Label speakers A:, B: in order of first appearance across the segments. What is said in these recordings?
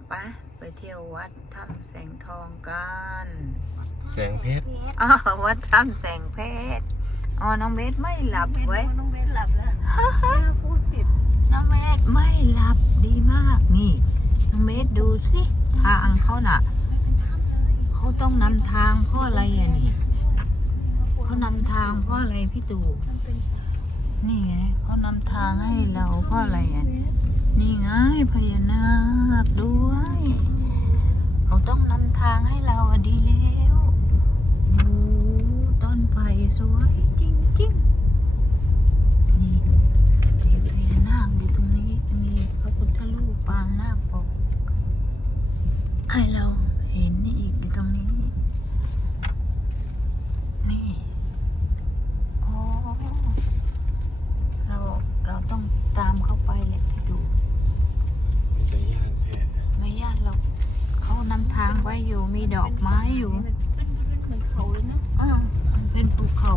A: ไปเที่ยววัดถ้ำแสงทองกัน
B: แสงเพชร
A: อ๋อวัดถ้ำแสงเพชรอ๋อน้องเบสไม่หลับเว้ย
C: น้องเบสหลับแล้วพูดผิด
A: น้องเบสไม่หลับดีมากนี่น้องเบสดูสิทางเขาน่ะเขาต้องนำทางเพราะอะไรอ่ะนี่เขานำทางเพราะอะไรพี่ตู่นี่ไงเขานำทางให้เราเพราะอะไรอ่ะนี่ไงพญานาคด้วยเขาต้องนำทางให้เราอ่ะดีแล้วโอ้ต้นไผ่สวยจริงๆนี่มีพญานาคอยู่ตรงนี้มีพระพุทธรูปปางนาคปกให้เราเห็นนี่อีกอยู่ตรงนี้นี่โอ้เราต้องตามเข้าไปเลยพี่ดู
B: มีแต่ย่านเพชร
A: ไม่ยากหรอกเขานำทางไว้อยู่มีดอกไม้อยู่
C: เป็นเหมือนเขาเลยนะ
A: มันเป็นภูเขา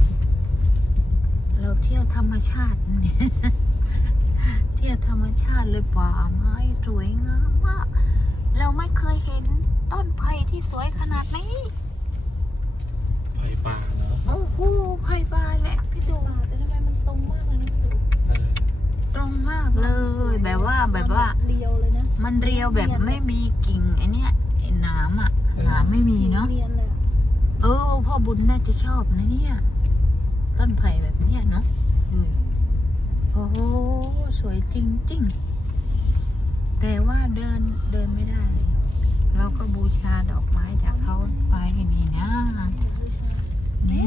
A: เราเที่ยวธรรมชาตินี่ เที่ยวธรรมชาติเลยป่าไม้สวยงามมากเราไม่เคยเห็นต้นไผ่ที่สวยขนาดนี้
B: ไฟป่าเหรอ
A: โอ้โหไผ่ป่าแหละพี่ดู
C: แต่ทำไมมันตรงมากเลยนะพี่ดู
B: เออ
A: ตรงมากเลยแบบว่า
C: เรียวเลยนะ
A: มันเรียวแบบไม่มีกิ่งไอเนี้ยไอ้หนามอ่ะหนามไม่มีเนาะ
C: เนียนเลย
A: พ่อบุญน่าจะชอบนะเนี่ยต้นไผ่แบบเนี้ยเนาะโอ้โหสวยจริงๆแต่ว่าเดินไม่ได้ เราก็บูชาดอกไม้จากเขาไปนี่นะนี่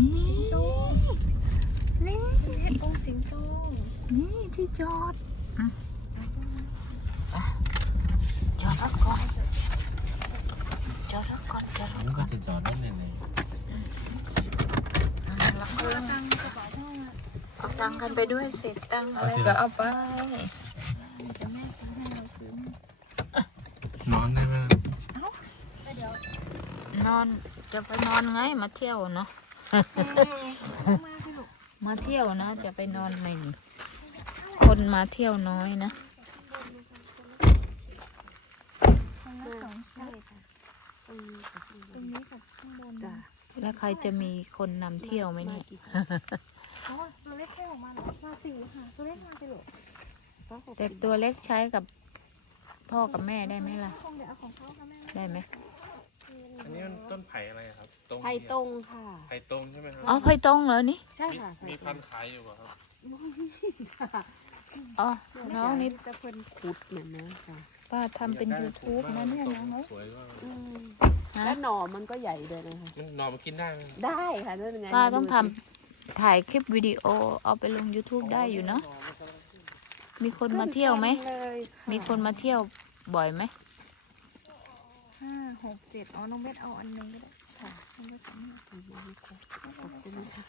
A: นี่
C: เห็นองค์สิงโต
A: นี่ที่จอดจอดรถก่อนจอดรถก่อนจอดร
B: มั
A: ถ
B: น
A: ก่
B: ก็
A: อน
B: จะจอดได้ใน
A: แล้วก็
C: ตังกระเป๋าพ่อมา
A: เอาตังค์กันไปด้วยสิตังค์อะไรก็เอาไป
C: แต่แม่ซื้อให้เราซื้อน
B: อนได้ไหม
C: เดี๋ยวน
A: อนจะไปนอนไงมาเที่ยวเนาะ
C: มาพี่ลูก
A: มาเที่ยวนะจะไปนอนในคนมาเที่ยวน้อยนะ
C: ทางละ2ใช่ค่ะตรงนี้กับข้างบน
A: แล้วใครจะมีคนนำเที่ยวไหมเนี่ย
C: อ๋อตัวเล็กแค่ออกมาเหรอมา4ค่ะตัวเล็กมาพี่ลูก
A: แต่ตัวเล็กใช้กับพ่อกับแม่ได้ไหมล่ะ
C: คงเดี๋ยวเอาของเขาค่ะแม่
A: ได้ไหม
B: อันนี้มันต้นไผ่อะไรครับตรง
D: ไผ่ตรงค่ะ
B: ไผ่ตรงใช่ไหมครับ
A: อ๋อไผ่ตรงเหรอนี่
D: ใช่ค่ะ
B: มีพันธุ์ขายอยู่ป่ะครับ
A: อ๋อน้องนี่
D: จะเพิ่นขุดเหมือนนะค่ะ
A: ป้าทำเป็น YouTube นะเนี่ยน้องเอ้ย
B: สวยมาก
D: อืม
A: ฮะ
D: และหน่อมันก็ใหญ่ด้วยนะคะ
B: มันหน่อมันกินได้ไหม
D: ได้ค่ะนั่นไง
A: ป้าต้องทำ
D: ดูสิ
A: ถ่ายคลิปวิดีโอเอาไปลง YouTube ได้อยู่เนาะมีคนมาเที่ยวไหม
D: เลยะ
A: มีคนมาเที่ยวบ่อยไหม
C: 5 6 7อ๋อน้องเบสเอาอันนึงก็ได้ค่ะน้องเบสเอาอันนี้
D: ขอบคุณค่ะ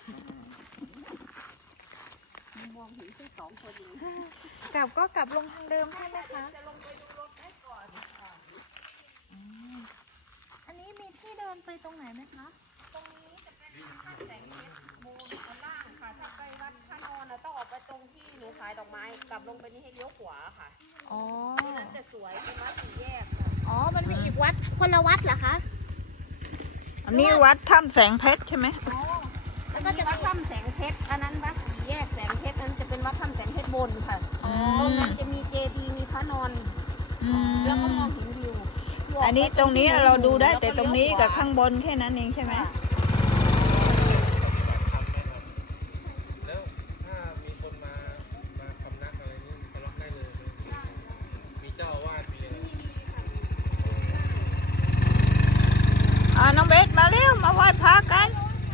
D: มองเห็นแค่2 คนเอง
C: กลับก็กลับลงทางเดิมใช่ไหมคะ
D: จะลงไปดูรถให้ก่อนค่ะ
C: อันนี้มีที่เดินไปตรงไหนไหมคะ
D: ตรงนี้จะเป็นข้างแสงเพชรมูลข้างล่างค่ะถ้าไปวัดพระนอนนะต้องออกไปตรงที่หนูขายดอกไม้กลับลงไปนี่ให้เลี้ยวขวาค่ะ
C: อ๋อ
D: ที่นั้นจะสวยเป็นวัดสี่แยกค่ะ
C: อ๋อ มันมีอีกวัดคนละวัดเหรอคะ
A: อันนี้วัดถ้ำแสงเพชรใช่ไหม
D: แล้วก็จะวัดถ้ำแสงเพชรอันนั้นวัดสี่แยกแสงเพชรนั้นจะเป็นวัดถ้ำแสงเพชรบนค่ะ
A: อื
D: ตรง
A: ม
D: นั้นจะมีเจดีย์มีพระนอน แล้วก็มองเห็นวิว
A: อันนี้ตรงนี้เราดูได้แต่ตรงนี้กับข้างบนแค่นั้นเองใช่ไหม
D: ค่ะ
B: แล้วถ้ามีคนมาพำนักอะไรนี่จะล็อกได้เลยไหมมีเจ้าอาวาสมีอะไร
A: น้องเบสมาเร็วมาไหว้พระกัน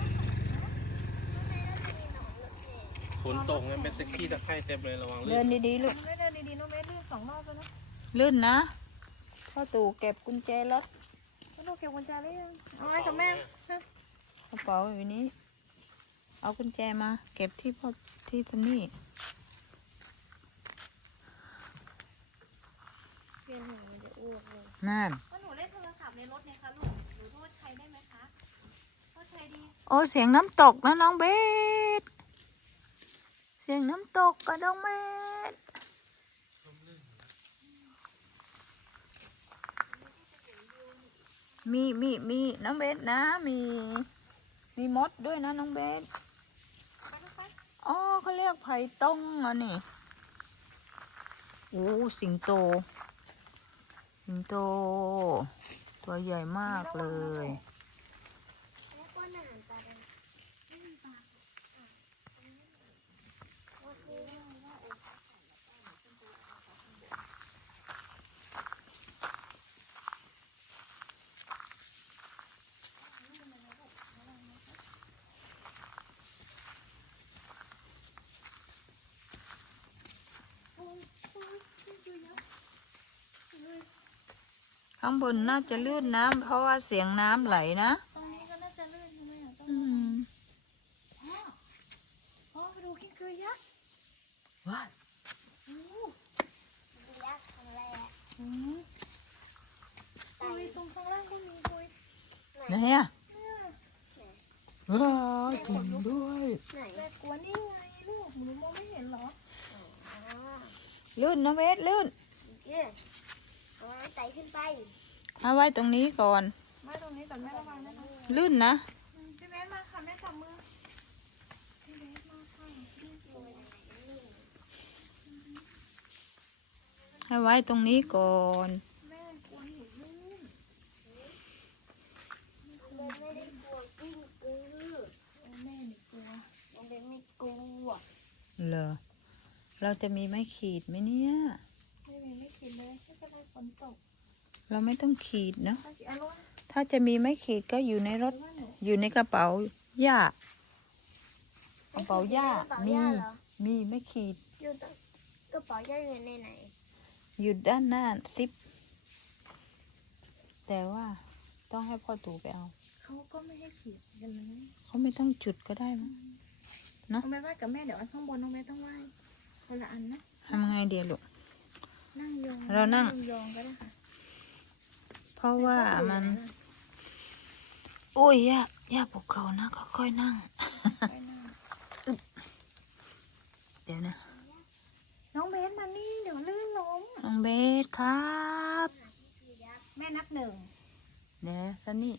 B: ฝนตกงั้นเป็นตะขี้ตะไคร่เต็มเลยระวัง
A: เดิ
B: ลื่
A: น
B: น
A: ดีๆลูก
C: ไม่เดินดีๆน้องเบสลื่น2 รอบแล้วนะ
A: ลื่นนะพ่อตู่เก็บกุญแจรถ
C: ลูกเก็บกุญแจหรือยังเอาไว้กับแม่
A: กระเป๋าอยู่นี้ เอากุญแจมา เก็บที่พ่อที่ทนี่
C: เพียนหัวมันจะอ้วกเลย
A: นั่น
C: ว่าหนูเล่นโทรศัพท์ในรถเนี่ยคะลูก หนูโทษใช้ได้ไหมคะโทษใช้ดี
A: โอ้เสียงน้ำตกนะน้องเบสเสียงน้ำตกกับน้องเบสมีน้องเบสนะมีมดด้วยนะน้องเบสอ๋อเขาเรียกไผ่ต้งอ่ะนี่โอ้สิงโตตัวใหญ่มากเลย
C: แล้วก็อาหารปลาเลย
A: ข้างบนน่าจะลื่นน้ำเพราะว่าเสียงน้ำไหลนะ
C: ตรงนี้ก็น่าจะลื่นใช่ไหมอ่ะ
A: อืม
C: พ่อมาดูกิ้งกือยักษ์
A: ว้าย
C: ยักษ์ของแรกคุยตรงข้างล่างก็มีคุย
A: ไหนอ่ะว้าวจริงด้วย
C: ไหนแม่กลัวนี่ไงลูกหนูมองไม่เห็นเหรอ
A: ลื่นน้องเบสลื่น
C: เอาไต่ขึ้นไป
A: เอาไว้ตรงนี้ก่อน
C: มาตรงนี้ก่อนแม่ระวังนะคะ
A: ลื่นนะ
C: พี่เบสมาค่ะแม่จับมือพี่เบสมาค่ะ
A: ให้ไว้ตรงนี้ก่อน
C: แม่กลัวหนูลื่น
D: ไม่ได้กลัวกิ้งกือ
C: แม่นี่กลัว
D: มันเป็นไม่กลัว
A: เหรอเราจะมีไม้ขีดไหมเนี่ย
C: ไม่คิดเลยไม่เป็นไรฝนตก
A: เราไม่ต้องขีดเนาะ
C: ถ้าอารมณ์
A: ถ้าจะมีไม้ขีดก็อยู่ในรถ
C: ว่าหนู
A: อยู่ในกระเป๋าหญ้ากระเป๋าหญ้ามีไม้ขีด
C: อยู่ตรงกระเป๋าย่าอยู่ในไหน
A: อยู่ด้านหน้าซิปแต่ว่าต้องให้พ่อตู่ไปเอา
C: เขาก็ไม่ให้ฉีดกันนะ
A: เขาไม่ต้องจุดก็ได้มั้ง
C: น้องแม่ไหว้กับแม่เดี๋ยวอันข้างบนน้องแม่ต้องไหว้คนละอันนะ
A: ทำไงเดียวลูก
C: นั่งยอง
A: เรานั่ง
C: ยองก็ได้ค่ะ
A: เพราะว่ามันอุ้ยย่าปลุกเขานะค่อยๆนั่ง
C: ไปนั่ง
A: เดี๋ยวนะ
C: น้องเบสมานี่เดี๋ยวลื่นล้ม
A: น้องเบสครับ
C: แม่นับหนึ่ง
A: เดี๋ยวซันนี่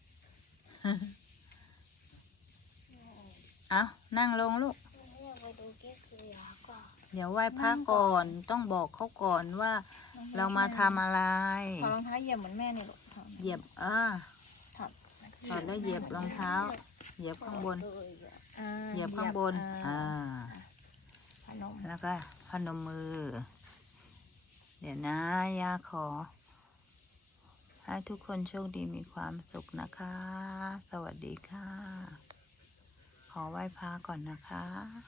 A: เอานั่งลงลูก
C: ไปดูเก๊กคือยักษ์ก่อน
A: เดี๋ยวไหว้พระก่อน ต้องบอกเขาก่อนว่า เรามาทำอะไร
C: ถอดรองเท้าเหยียบเหมือนแม่นี่ลูกถอด
A: เหยียบ
C: ถอด
A: ถอดแล้วเหยียบรองเท้า เหยียบข้างบน เหยียบข้างบน
C: พนม
A: แล้วก็พนมมือ เดี๋ยวนะย่าขอ ให้ทุกคนโชคดีมีความสุขนะคะ สวัสดีค่ะ ขอไหว้พระก่อนนะคะ